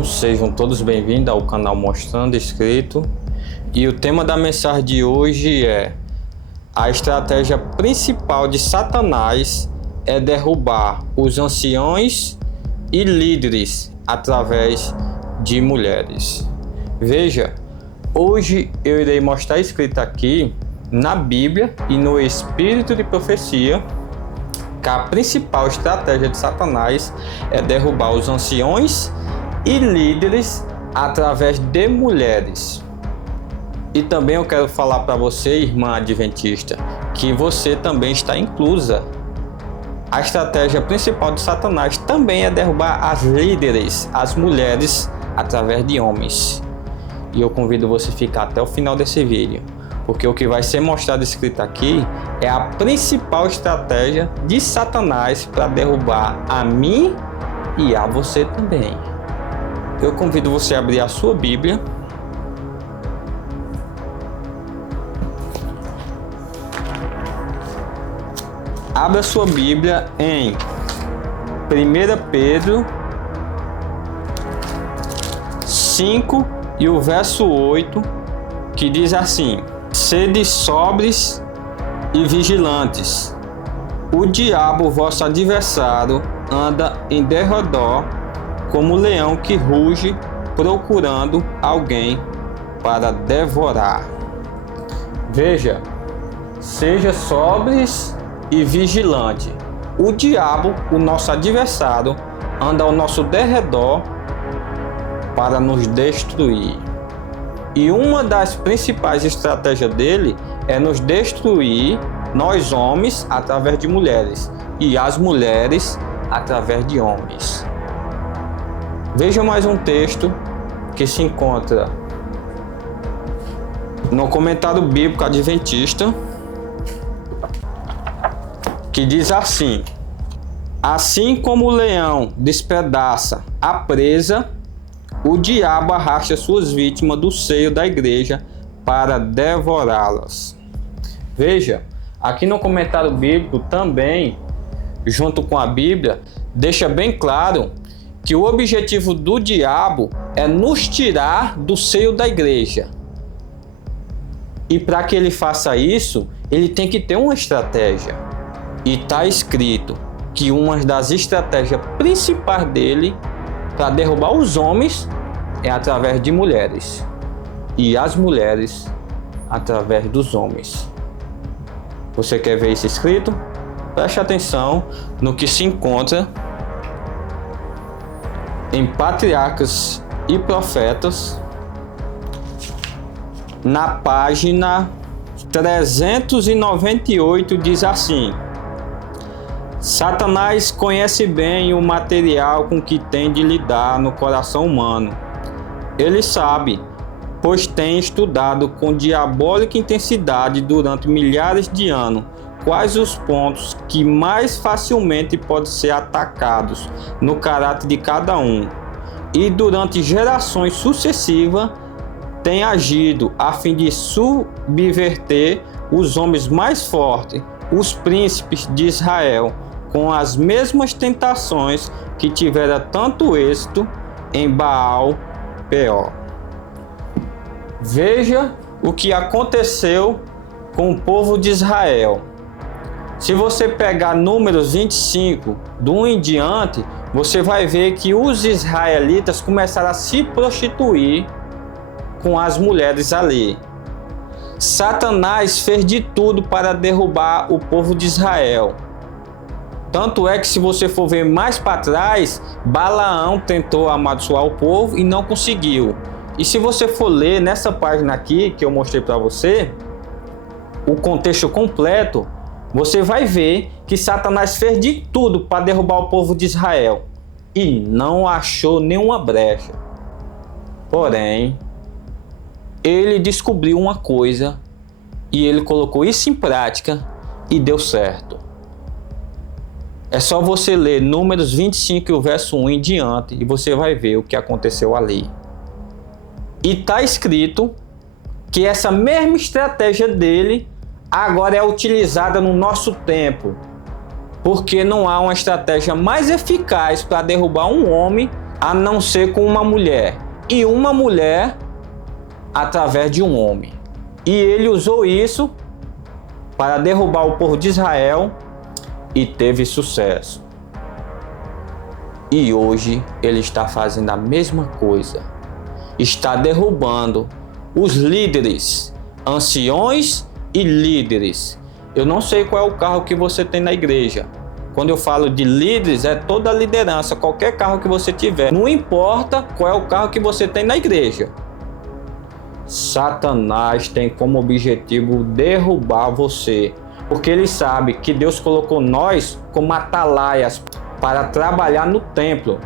Então sejam todos bem-vindos ao canal Mostrando Escrito, e o tema da mensagem de hoje é: a estratégia principal de Satanás é derrubar os anciões e líderes através de mulheres. Veja, hoje eu irei mostrar escrito aqui na Bíblia e no Espírito de Profecia que a principal estratégia de Satanás é derrubar os anciões e líderes através de mulheres. E também eu quero falar para você, irmã adventista, que você também está inclusa. A estratégia principal de Satanás também é derrubar as líderes, as mulheres, através de homens. E eu convido você a ficar até o final desse vídeo, porque o que vai ser mostrado escrito aqui é a principal estratégia de Satanás para derrubar a mim e a você também. Eu convido você a abrir a sua Bíblia Abra sua Bíblia em 1 Pedro 5 e o verso 8, que diz assim: sede sóbrios e vigilantes. O diabo, vosso adversário, anda em derredor como leão que ruge, procurando alguém para devorar. Veja, seja sóbrios e vigilante. O diabo, o nosso adversário, anda ao nosso derredor para nos destruir. E uma das principais estratégias dele é nos destruir, nós homens, através de mulheres, e as mulheres através de homens. Veja mais um texto que se encontra no comentário bíblico adventista, que diz assim: assim como o leão despedaça a presa, o diabo arrasta suas vítimas do seio da igreja para devorá-las. Veja, aqui no comentário bíblico também, junto com a Bíblia, deixa bem claro que o objetivo do diabo é nos tirar do seio da igreja. E para que ele faça isso, ele tem que ter uma estratégia. E está escrito que uma das estratégias principais dele para derrubar os homens é através de mulheres, e as mulheres através dos homens. Você quer ver isso escrito? Preste atenção no que se encontra em Patriarcas e Profetas, na página 398, diz assim: Satanás conhece bem o material com que tem de lidar no coração humano. Ele sabe, pois tem estudado com diabólica intensidade durante milhares de anos quais os pontos que mais facilmente podem ser atacados no caráter de cada um. E durante gerações sucessivas tem agido a fim de subverter os homens mais fortes, os príncipes de Israel, com as mesmas tentações que tiveram tanto êxito em Baal-Peor. Veja o que aconteceu com o povo de Israel. Se você pegar Números 25, do 1 em diante, você vai ver que os israelitas começaram a se prostituir com as mulheres ali. Satanás fez de tudo para derrubar o povo de Israel. Tanto é que, se você for ver mais para trás, Balaão tentou amaldiçoar o povo e não conseguiu. E se você for ler nessa página aqui que eu mostrei para você, o contexto completo, você vai ver que Satanás fez de tudo para derrubar o povo de Israel e não achou nenhuma brecha. Porém, ele descobriu uma coisa e ele colocou isso em prática e deu certo. É só você ler Números 25 e o verso 1 em diante e você vai ver o que aconteceu ali. E está escrito que essa mesma estratégia dele agora é utilizada no nosso tempo, porque não há uma estratégia mais eficaz para derrubar um homem a não ser com uma mulher, e uma mulher através de um homem. E ele usou isso para derrubar o povo de Israel e teve sucesso. E hoje ele está fazendo a mesma coisa. Está derrubando os líderes, anciões e líderes. Eu não sei qual é o cargo que você tem na igreja. Quando eu falo de líderes, é toda a liderança, qualquer cargo que você tiver. Não importa qual é o cargo que você tem na igreja. Satanás tem como objetivo derrubar você, porque ele sabe que Deus colocou nós como atalaias para trabalhar no templo,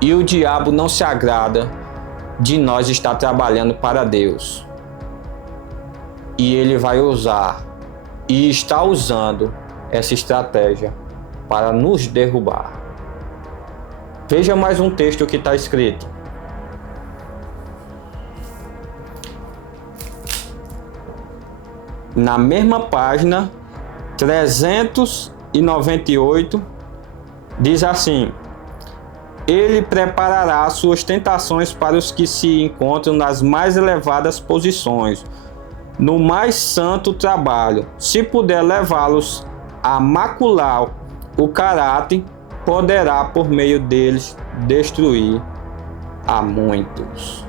e o diabo não se agrada de nós estar trabalhando para Deus. E ele vai usar, e está usando essa estratégia para nos derrubar. Veja mais um texto que está escrito. Na mesma página 398, diz assim: ele preparará suas tentações para os que se encontram nas mais elevadas posições, no mais santo trabalho. Se puder levá-los a macular o caráter, poderá por meio deles destruir a muitos.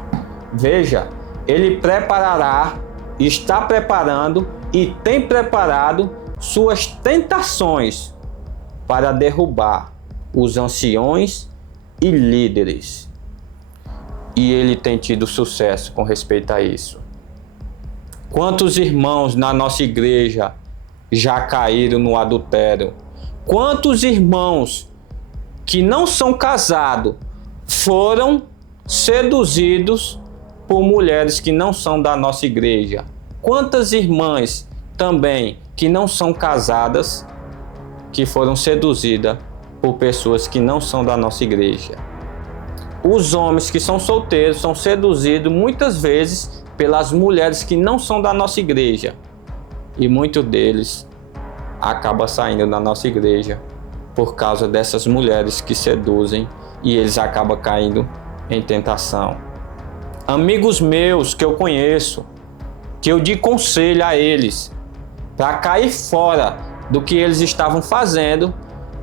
Veja, ele preparará, está preparando e tem preparado suas tentações para derrubar os anciões e líderes. E ele tem tido sucesso com respeito a isso. Quantos irmãos na nossa igreja já caíram no adultério? Quantos irmãos que não são casados foram seduzidos por mulheres que não são da nossa igreja? Quantas irmãs também que não são casadas que foram seduzidas por pessoas que não são da nossa igreja? Os homens que são solteiros são seduzidos muitas vezes pelas mulheres que não são da nossa igreja, e muitos deles acabam saindo da nossa igreja por causa dessas mulheres que seduzem, e eles acabam caindo em tentação. Amigos meus que eu conheço, que eu dei conselho a eles para cair fora do que eles estavam fazendo,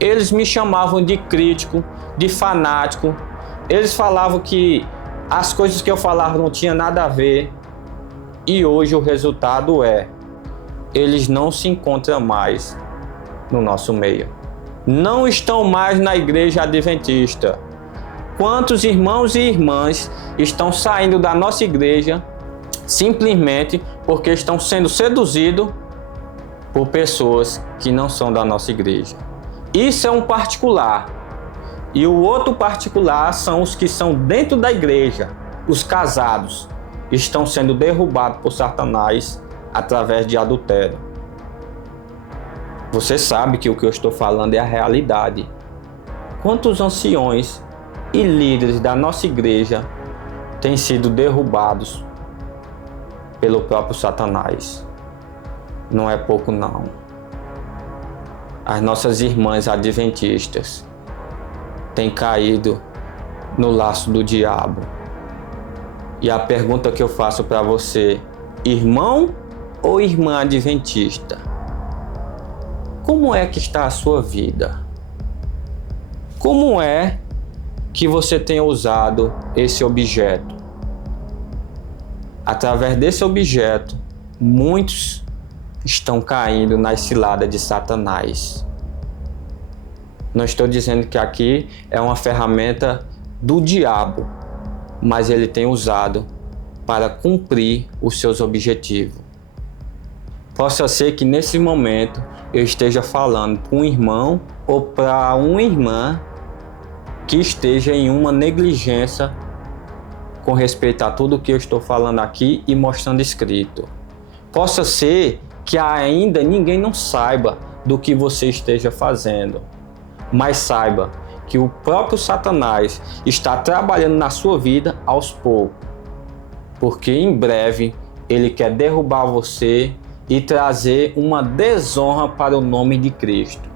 eles me chamavam de crítico, de fanático. Eles falavam que as coisas que eu falava não tinham nada a ver. E hoje o resultado é: eles não se encontram mais no nosso meio. Não estão mais na igreja adventista. Quantos irmãos e irmãs estão saindo da nossa igreja simplesmente porque estão sendo seduzidos por pessoas que não são da nossa igreja? Isso é um particular. E o outro particular são os que são dentro da igreja. Os casados estão sendo derrubados por Satanás através de adultério. Você sabe que o que eu estou falando é a realidade. Quantos anciões e líderes da nossa igreja têm sido derrubados pelo próprio Satanás? Não é pouco não. As nossas irmãs adventistas têm caído no laço do diabo. E a pergunta que eu faço para você: irmão ou irmã adventista, como é que está a sua vida? Como é que você tem usado esse objeto? Através desse objeto, muitos estão caindo na cilada de Satanás. Não estou dizendo que aqui é uma ferramenta do diabo, mas ele tem usado para cumprir os seus objetivos. Possa ser que nesse momento eu esteja falando para um irmão ou para uma irmã que esteja em uma negligência com respeito a tudo que eu estou falando aqui e mostrando escrito. Possa ser que ainda ninguém não saiba do que você esteja fazendo, mas saiba que o próprio Satanás está trabalhando na sua vida aos poucos, porque em breve ele quer derrubar você e trazer uma desonra para o nome de Cristo.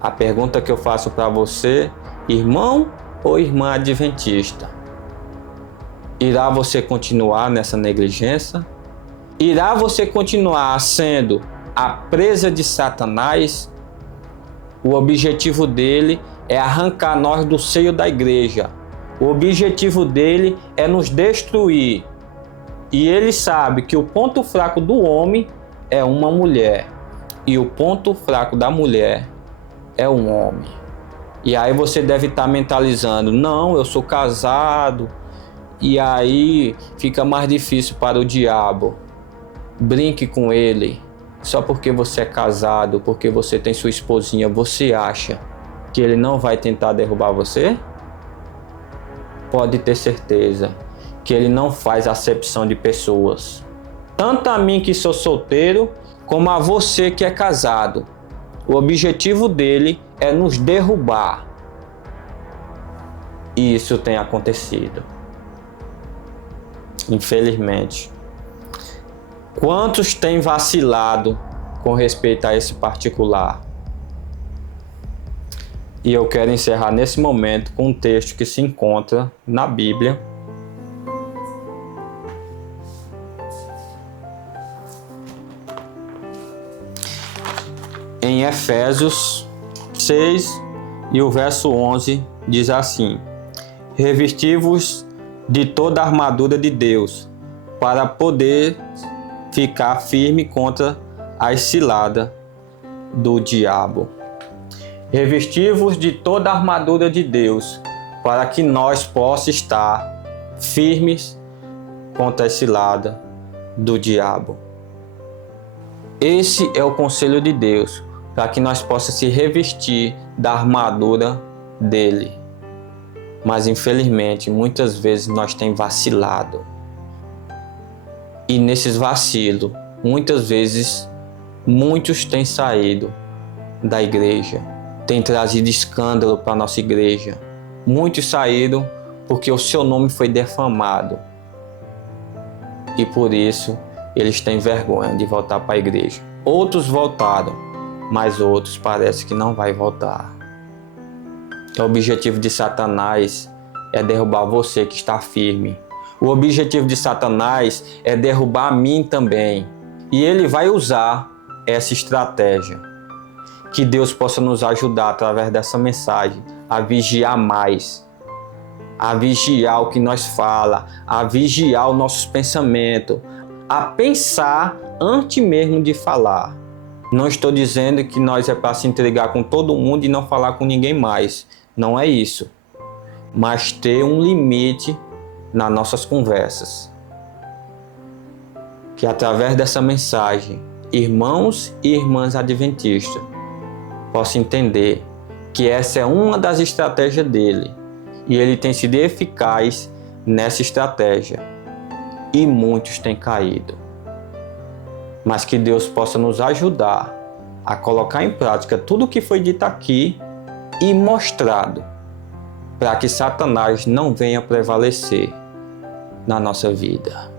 A pergunta que eu faço para você, irmão ou irmã adventista? Irá você continuar nessa negligência? Irá você continuar sendo a presa de Satanás? O objetivo dele é arrancar nós do seio da igreja. O objetivo dele é nos destruir. E ele sabe que o ponto fraco do homem é uma mulher. E o ponto fraco da mulher é um homem. E aí você deve estar mentalizando: não, eu sou casado. E aí fica mais difícil para o diabo. Brinque com ele. Só porque você é casado, porque você tem sua esposinha, você acha que ele não vai tentar derrubar você? Pode ter certeza que ele não faz acepção de pessoas. Tanto a mim que sou solteiro, como a você que é casado. O objetivo dele é nos derrubar. E isso tem acontecido. Infelizmente. Quantos têm vacilado com respeito a esse particular? E eu quero encerrar nesse momento com um texto que se encontra na Bíblia. Em Efésios 6 e o verso 11 diz assim: revesti-vos de toda a armadura de Deus, para poder ficar firme contra a cilada do diabo. Revesti-vos de toda a armadura de Deus, para que nós possamos estar firmes contra a cilada do diabo. Esse é o conselho de Deus, para que nós possamos se revestir da armadura dele. Mas infelizmente, muitas vezes nós temos vacilado. E nesses vacilos, muitas vezes, muitos têm saído da igreja, têm trazido escândalo para a nossa igreja. Muitos saíram porque o seu nome foi defamado. E por isso, eles têm vergonha de voltar para a igreja. Outros voltaram, mas outros parece que não vai voltar. O objetivo de Satanás é derrubar você que está firme. O objetivo de Satanás é derrubar a mim também. E ele vai usar essa estratégia. Que Deus possa nos ajudar através dessa mensagem a vigiar mais. A vigiar o que nós fala, a vigiar os nossos pensamentos, a pensar antes mesmo de falar. Não estou dizendo que nós é para se entregar com todo mundo e não falar com ninguém mais. Não é isso. Mas ter um limite nas nossas conversas. Que através dessa mensagem, irmãos e irmãs adventistas possam entender que essa é uma das estratégias dele. E ele tem sido eficaz nessa estratégia. E muitos têm caído. Mas que Deus possa nos ajudar a colocar em prática tudo o que foi dito aqui e mostrado, para que Satanás não venha prevalecer na nossa vida.